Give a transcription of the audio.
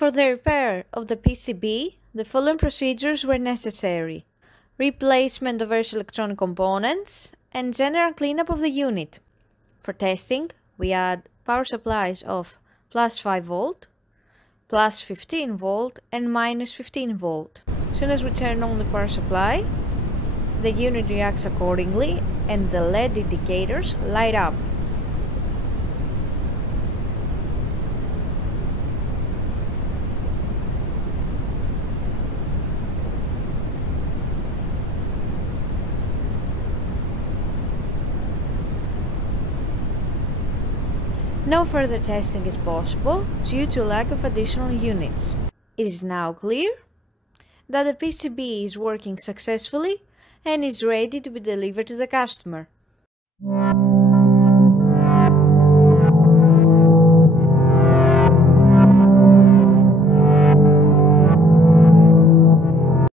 For the repair of the PCB, the following procedures were necessary: replacement of various electronic components and general cleanup of the unit. For testing, we had power supplies of plus 5 volt, plus 15 volt and minus 15 volt. As soon as we turn on the power supply, the unit reacts accordingly and the LED indicators light up. No further testing is possible due to lack of additional units. It is now clear that the PCB is working successfully and is ready to be delivered to the customer.